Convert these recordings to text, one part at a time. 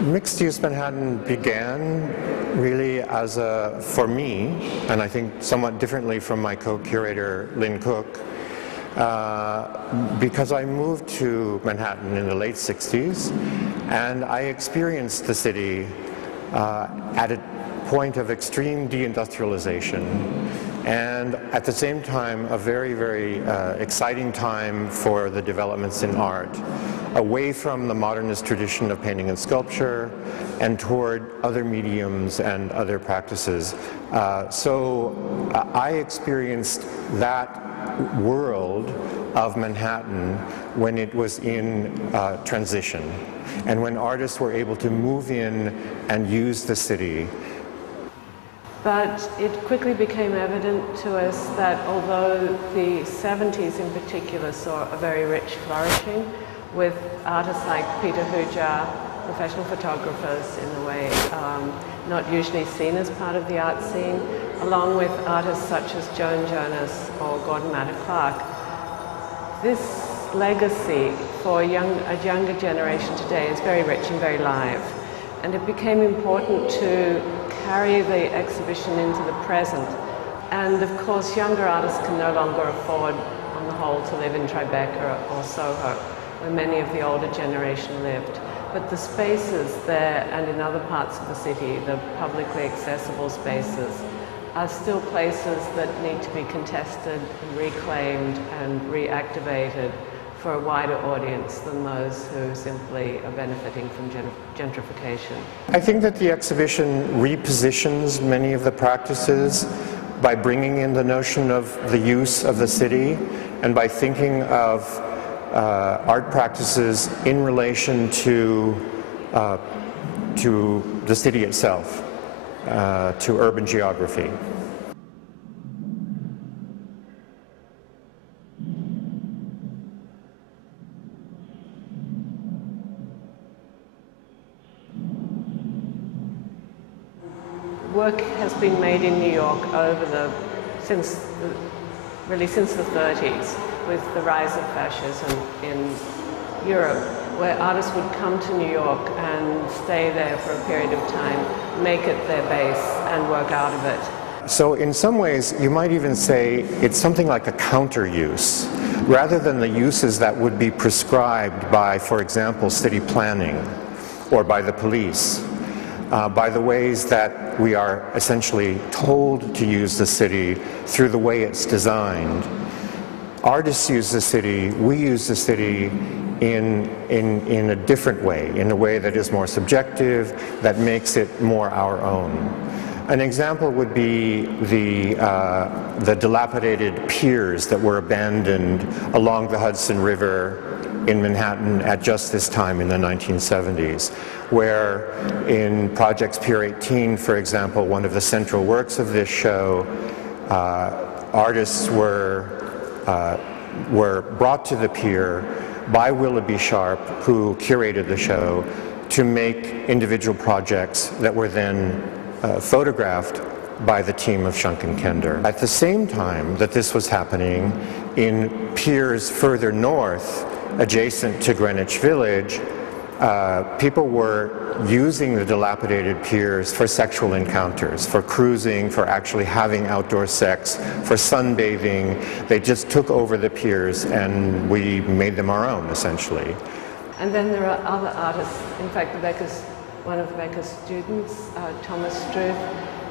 Mixed-use Manhattan began really as for me, and I think somewhat differently from my co-curator Lynne Cooke, because I moved to Manhattan in the late 60s, and I experienced the city at a point of extreme deindustrialization, and at the same time a very, very exciting time for the developments in art, away from the modernist tradition of painting and sculpture and toward other mediums and other practices. So I experienced that world of Manhattan when it was in transition, and when artists were able to move in and use the city. But it quickly became evident to us that although the 70s in particular saw a very rich flourishing, with artists like Peter Hujar, professional photographers in a way not usually seen as part of the art scene, along with artists such as Joan Jonas or Gordon Matta Clark. This legacy for a younger generation today is very rich and very live, and it became important to carry the exhibition into the present. And of course younger artists can no longer afford, on the whole, to live in Tribeca or Soho, where many of the older generation lived. But the spaces there and in other parts of the city, the publicly accessible spaces, are still places that need to be contested and reclaimed and reactivated for a wider audience than those who simply are benefiting from gentrification. I think that the exhibition repositions many of the practices by bringing in the notion of the use of the city, and by thinking of art practices in relation to the city itself, to urban geography. Work has been made in New York since the 30s, with the rise of fascism in Europe, where artists would come to New York and stay there for a period of time, make it their base and work out of it. So in some ways you might even say it's something like a counter-use, rather than the uses that would be prescribed by, for example, city planning or by the police. By the ways that we are essentially told to use the city through the way it's designed. Artists use the city, we use the city in a different way, in a way that is more subjective, that makes it more our own. An example would be the dilapidated piers that were abandoned along the Hudson River in Manhattan at just this time in the 1970s, where in Project's Pier 18, for example, one of the central works of this show, artists were brought to the pier by Willoughby Sharp, who curated the show, to make individual projects that were then photographed by the team of Shunk and Kender. At the same time that this was happening, in piers further north, adjacent to Greenwich Village, people were using the dilapidated piers for sexual encounters, for cruising, for actually having outdoor sex, for sunbathing. They just took over the piers and we made them our own, essentially. And then there are other artists. In fact, one of Becker's students, Thomas Struth,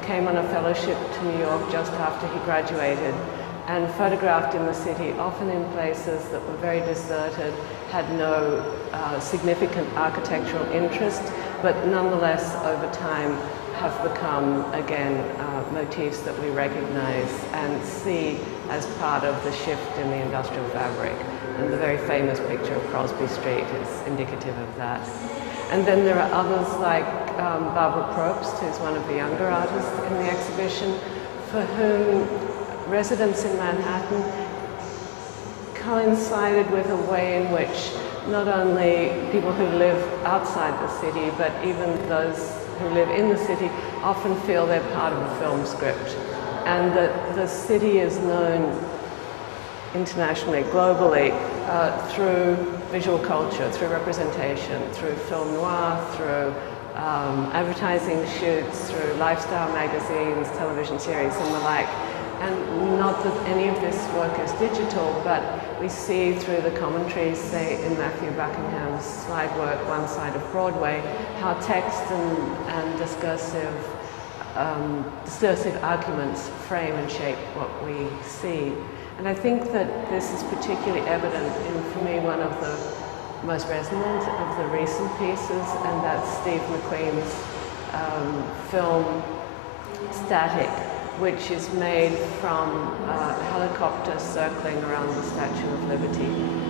came on a fellowship to New York just after he graduated, and photographed in the city, often in places that were very deserted, had no significant architectural interest, but nonetheless over time have become, again, motifs that we recognize and see as part of the shift in the industrial fabric. And the very famous picture of Crosby Street is indicative of that. And then there are others like Barbara Probst, who's one of the younger artists in the exhibition, for whom residence in Manhattan coincided with a way in which not only people who live outside the city, but even those who live in the city often feel they're part of a film script, and that the city is known internationally, globally, through visual culture, through representation, through film noir, through advertising shoots, through lifestyle magazines, television series and the like. And not that any of this work is digital, but we see through the commentaries, say in Matthew Buckingham's slide work, One Side of Broadway, how text and discursive arguments frame and shape what we see. And I think that this is particularly evident in, for me, one of the most resonant of the recent pieces, and that's Steve McQueen's film Static, which is made from a helicopter circling around the Statue of Liberty.